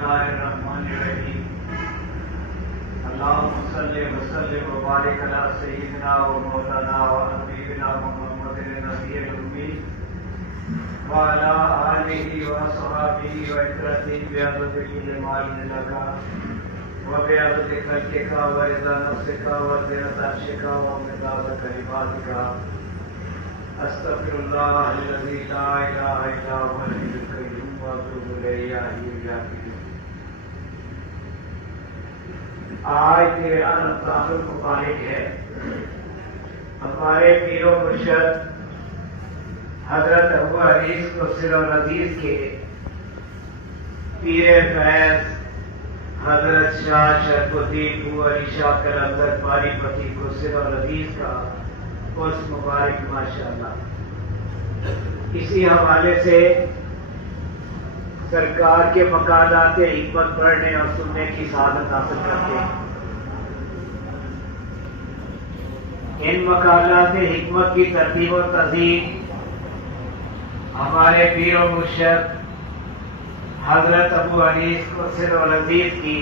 الله الرحمن الرحيم اللهم صل وسلم وبارك على سيدنا ومولانا وحبيبنا محمد النبي الأمي وعلى آله وصحبه وإخوته بعدد كلمات لك وبعدد خلقك ورضا نفسك وزنة عرشك ومداد كلماتك استغفر الله الذي لا اله الا هو الحي القيوم واتوب الیہ یا حی یا قیوم۔ آج کے تعلق مبارک ہے ہمارے پیر و مرشد حضرت ابو حدیث قصر العزیز کے پیر فیض حضرت شاہ شرف الدین ابو علی شاہ قلندر پانی پتی قصر العزیز کا اس مبارک ماشاءاللہ۔ اسی حوالے سے سرکار کے مقالات حکمت پڑھنے اور سننے کی سعادت حاصل کرتے ہیں۔ ان مقالات حکمت کی ترتیب و تہذیب ہمارے پیر و مرشد حضرت ابو حدیث قصر العزیز کی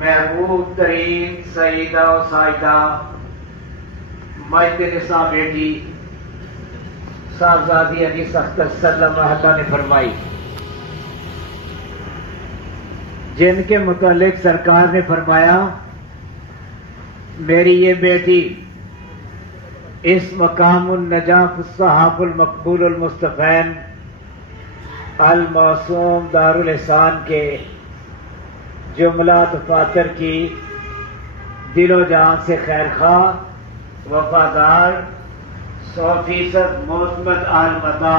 محبوب ترین سیدہ و سائدہ مجد نساء بیٹی صاحبزادی انیس اختر سلم اللہ نے فرمائی، جن کے متعلق سرکار نے فرمایا میری یہ بیٹی اس مقام النجاح الصحاب المقبول المصطفین المعصوم دارالحسان کے جملہ دفاتر کی دل و جان سے خیر خواہ وفادار 100% معتمد آلمدہ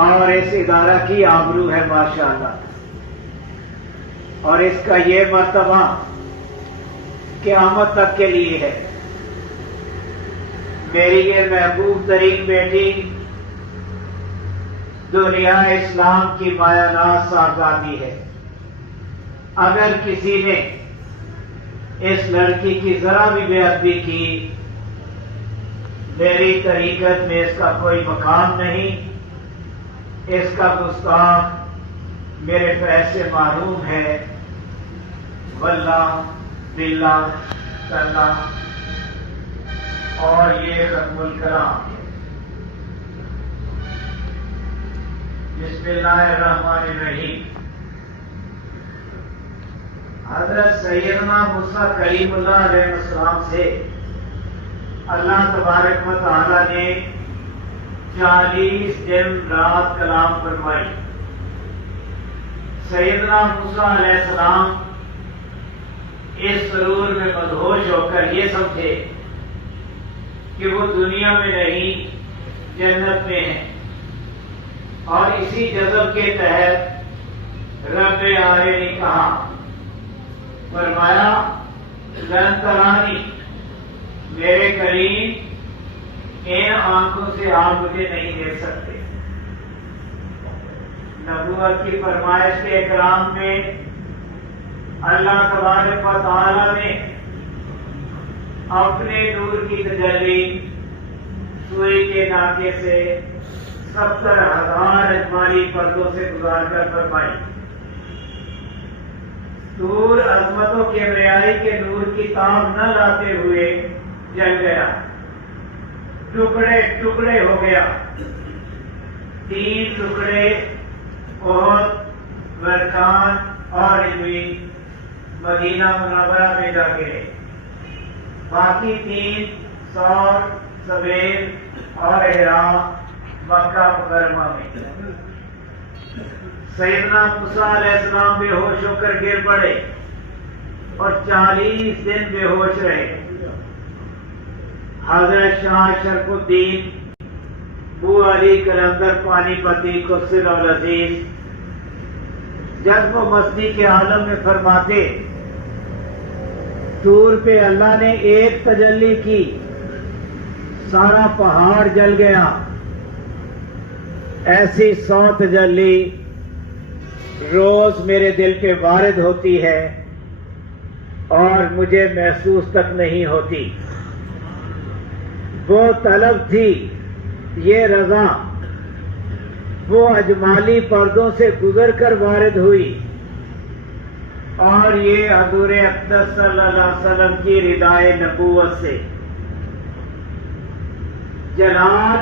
اور اس ادارہ کی آبرو ہے ماشاءاللہ، اور اس کا یہ مرتبہ قیامت تک کے لیے ہے۔ میری یہ محبوب ترین بیٹی دنیا اسلام کی مایہ ناز صاحبزادی ہے۔ اگر کسی نے اس لڑکی کی ذرا بھی بے ادبی کی، میری طریقت میں اس کا کوئی مقام نہیں، اس کا گستاخ میرے فیض سے محروم ہے۔ واللہ باللہ تاللہ۔ اور یہ ختم الکلام بسم اللہ الرحمن الرحیم۔ حضرت سیدنا موسیٰ کلیم اللہ علیہ السلام سے اللہ تبارک و تعالی نے 40 دن رات کلام فرمائی۔ سیدنا موسیٰ علیہ السلام اس سرور میں مدہوش ہو کر یہ سمجھے کہ وہ دنیا میں نہیں جنت میں ہیں، اور اسی جذب کے تحت رب آرے نے کہا، فرمایا لن ترانی، میرے کریم ان آنکھوں سے آپ مجھے نہیں دیکھ سکتے۔ نبوت کی فرمائش کے اکرام میں اللہ تبارک و تعالی نے اپنے نور کی تجلی سوئی کے ناکے سے 70,000 اجمالی پردوں سے گزار کر فرمائی۔ دور عظمتوں کے بریائی کے نور کی تاب نہ لاتے ہوئے جل گیا، ٹکڑے ٹکڑے ہو گیا۔ 3 ٹکڑے احد، برکان اور عجوی مدینہ منورہ میں جا گرے، باقی 3 ثور، سبیل اور حرا مکہ مکرمہ میں۔ سیدنا موسیٰ علیہ السلام بے ہوش ہو کر گر پڑے اور 40 دن بے ہوش رہے۔ حضرت شاہ شرف الدین ابو علی قلندر پانی پتی قصر العزیز جب وہ مستی کے عالم میں فرماتے، طور پہ اللہ نے ایک تجلی کی، سارا پہاڑ جل گیا۔ ایسی 100 تجلی روز میرے دل پہ وارد ہوتی ہے اور مجھے محسوس تک نہیں ہوتی۔ وہ طلب تھی، یہ رضا وہ اجمالی پردوں سے گزر کر وارد ہوئی، اور یہ حضور اقدس صلی اللہ علیہ وسلم کی ردائے نبوت سے جلال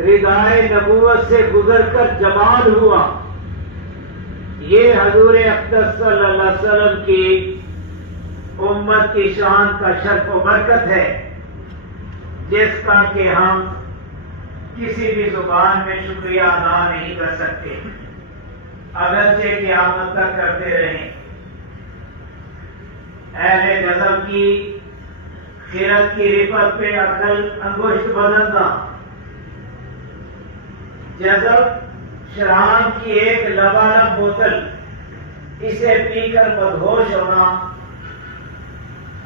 ردائے نبوت سے گزر کر جمال ہوا۔ یہ حضور اقدس صلی اللہ علیہ وسلم کی امت کی شان کا شرف و برکت ہے، جس کا کہ ہم کسی بھی زبان میں شکریہ ادا نہیں کر سکتے، اگرچہ قیامت تک کرتے رہیں۔ اہل جذب کی خیرت کی رفت پہ عقل انگشت بدلنا، جذب شراب کی ایک لبالب بوتل، اسے پی کر مدہوش ہونا،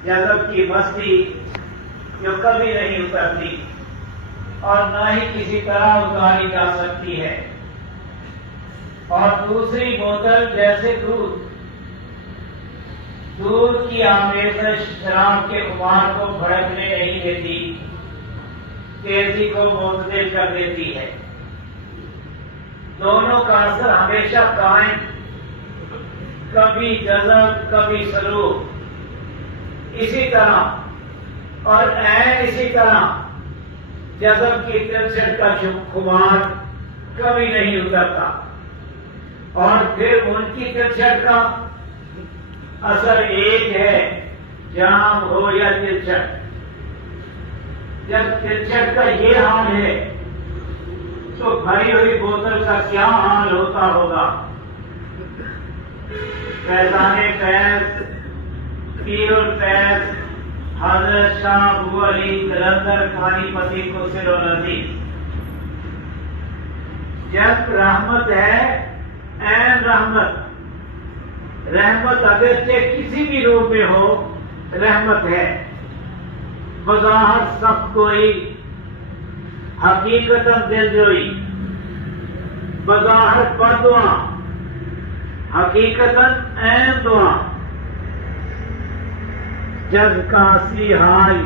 جذب کی مستی جو کبھی نہیں اترتی اور نہ ہی کسی طرح اتاری جا سکتی ہے۔ اور دوسری بوتل جیسے دودھ کی آمیزش شراب کے خمار کو بھڑکنے نہیں دیتی، تیزی کو معتدل کر دیتی ہے۔ دونوں کا اثر ہمیشہ قائم، کبھی جذب کبھی سلوک، اسی طرح اور عین اسی طرح جذب کی تلچھٹ کا خمار کبھی نہیں اترتا، اور پھر ان کی تلچھٹ کا اثر ایک ہے، جام ہو یا تلچھٹ۔ جب تلچھٹ کا یہ حال ہے تو بھری ہوئی بوتل کا کیا حال ہوتا ہوگا؟ فیضان فیض پیر الفیض حضرت شاہ ابو علی قلندر پانی پتی کو سر و نظیر۔ جب رحمت ہے عین رحمت، رحمت اگرچہ کسی بھی روپ میں ہو رحمت ہے، بظاہر سخت کوئی، حقیقتاً دل جوئی، بظاہر بد دعا، حقیقتاً عین دعا۔ جگ کا اصلی حال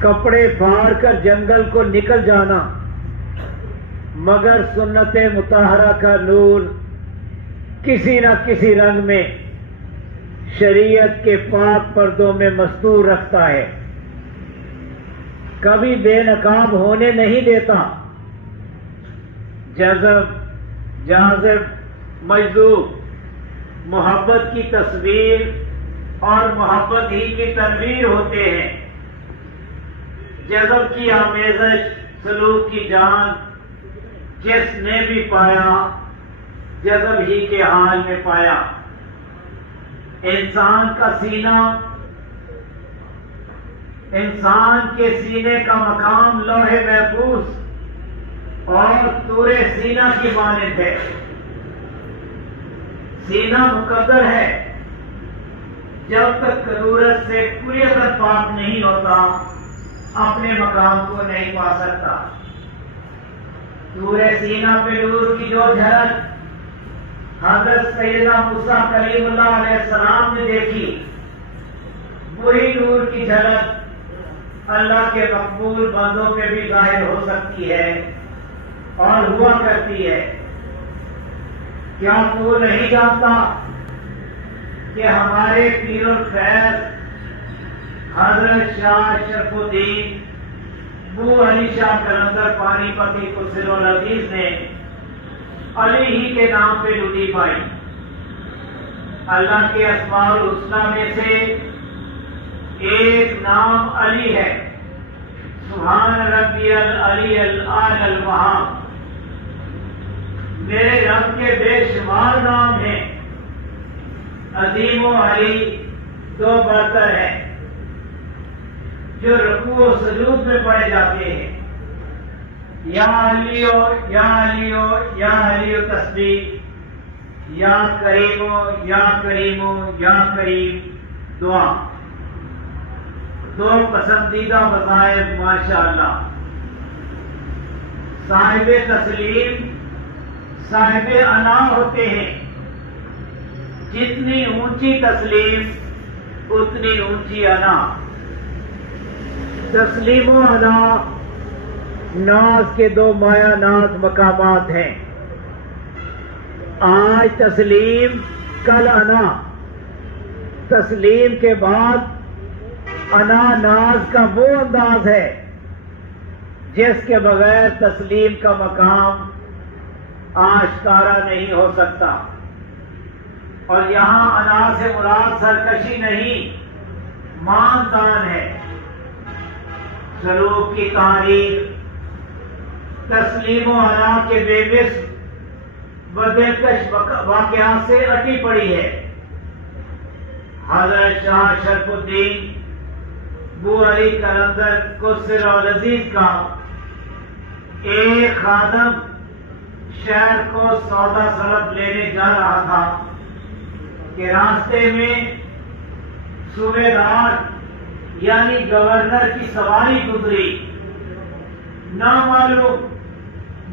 کپڑے پھاڑ کر جنگل کو نکل جانا، مگر سنت مطہرہ کا نور کسی نہ کسی رنگ میں شریعت کے پاک پردوں میں مستور رکھتا ہے، کبھی بے نقاب ہونے نہیں دیتا۔ جاذب مجذوب محبت کی تصویر اور محبت ہی کی تنویر ہوتے ہیں۔ جذب کی آمیزش سلوک کی جان جس نے بھی پایا جذب ہی کے حال میں پایا۔ انسان کا سینہ، انسان کے سینے کا مقام لوح محفوظ اور طور سینہ کی مانند ہے۔ سینہ مقدر ہے، جب تک کدورت سے کلیت پاک نہیں ہوتا اپنے مقام کو نہیں پا سکتا۔ طور سینہ پہ نور کی جو جھلک حضرت سیدنا موسیٰ کلیم اللہ علیہ السلام نے دیکھی، وہی نور کی جھلک اللہ کے مقبول بندوں پہ بھی ظاہر ہو سکتی ہے اور ہوا کرتی ہے۔ کیا تو نہیں جانتا کہ ہمارے پیر الفیض حضرت شاہ شرف الدین ابو علی شاہ قلندر پانی پتی خسرو العزیز نے علی ہی کے نام پہ لٹی پائی؟ اللہ کے اسماء الحسنی میں سے ایک نام علی ہے۔ سبحان ربی العلی الاعلی المہام۔ میرے رب کے بے شمار نام ہیں، عظیم و علی دو برتر ہیں جو رکوع و سجود میں پڑے جاتے ہیں۔ یا علیو یا علیو یا علیو تسبیح، یا کریمو یا کریمو یا کریم دعا۔ دو پسندیدہ وظائف ماشاءاللہ۔ صاحب تسلیم صاحب انا ہوتے ہیں، جتنی اونچی تسلیم اتنی اونچی انا۔ تسلیم و انا ناز کے دو مایا ناز مقامات ہیں، آج تسلیم کل انا، تسلیم کے بعد انا ناز کا وہ انداز ہے جس کے بغیر تسلیم کا مقام آشکارا نہیں ہو سکتا۔ اور یہاں انا سے مراد سرکشی نہیں، مان تان ہے۔ سلوک کی تاریخ تسلیم و انا کے بے مثل و دلکش واقعات سے اٹی پڑی ہے۔ حضرت شاہ شرف الدین بو علی قلندر قصر العزیز کا ایک خادم شہر کو سودا سلب لینے جا رہا تھا کہ راستے میں صوبیدار یعنی گورنر کی سواری گزری۔ نامعلوم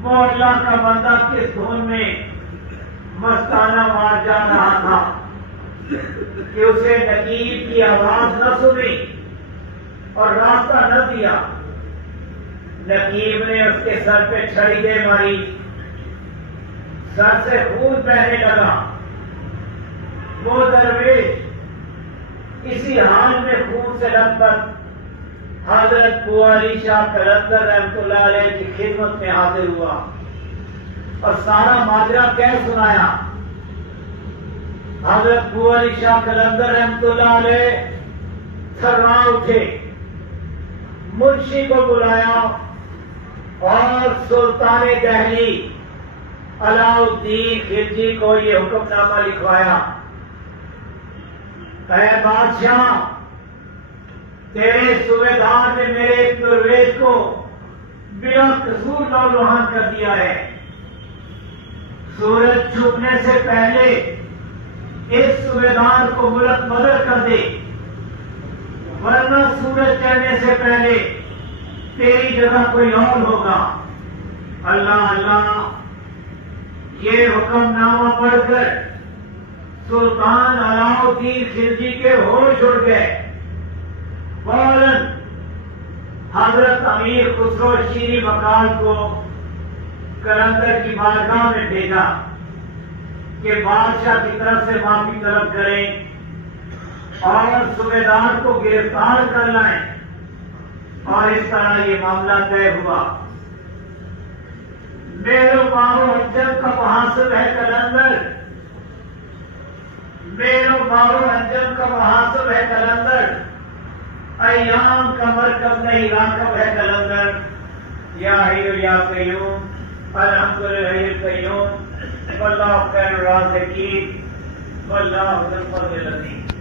وہ اللہ کا بندہ کس دھن میں مستانہ مار جا رہا تھا کہ اسے نقیب کی آواز نہ سنی اور راستہ نہ دیا۔ نقیب نے اس کے سر پہ چھڑی دے ماری، سر سے خون بہنے لگا۔ وہ درویش اسی حال میں خون سے لت پت حضرت بو علی شاہ قلندر رحمۃ اللہ علیہ کی خدمت میں حاضر ہوا اور سارا ماجرا کہہ سنایا۔ حضرت بو علی شاہ قلندر رحمۃ اللہ علیہ تھرا اٹھے، منشی کو بلایا اور سلطان دہلی علاء الدین خلجی کو یہ حکم نامہ لکھوایا، اے بادشاہ، تیرے صوبیدار نے میرے ایک درویش کو بلا قصور لہوحان کر دیا ہے۔ سورج چھپنے سے پہلے اس صوبیدار کو ملک بدر کر دے، ورنہ سورج چڑھنے سے پہلے تیری جگہ کوئی اور ہوگا۔ اللہ اللہ، یہ حکم نامہ پڑھ کر سلطان علاء الدین خلجی کے ہوش اڑ گئے۔ فوراً حضرت امیر خسرو شیری مکال کو قلندر کی بارگاہ میں بھیجا کہ بادشاہ کی طرف سے معافی طلب کریں اور صوبیدار کو گرفتار کر لائیں، اور اس طرح یہ معاملہ طے ہوا۔ میرو مارو انجم کا محاسب ہے قلندر، میرو مارو انجم کا محاسب ہے قلندر، ایام کا مرکب نہیں راکب ہے قلندر۔ یا حی یا قیوم، الحمدللہ القیوم، واللہ خیر الرازقین، واللہ ذو الفضل العظیم۔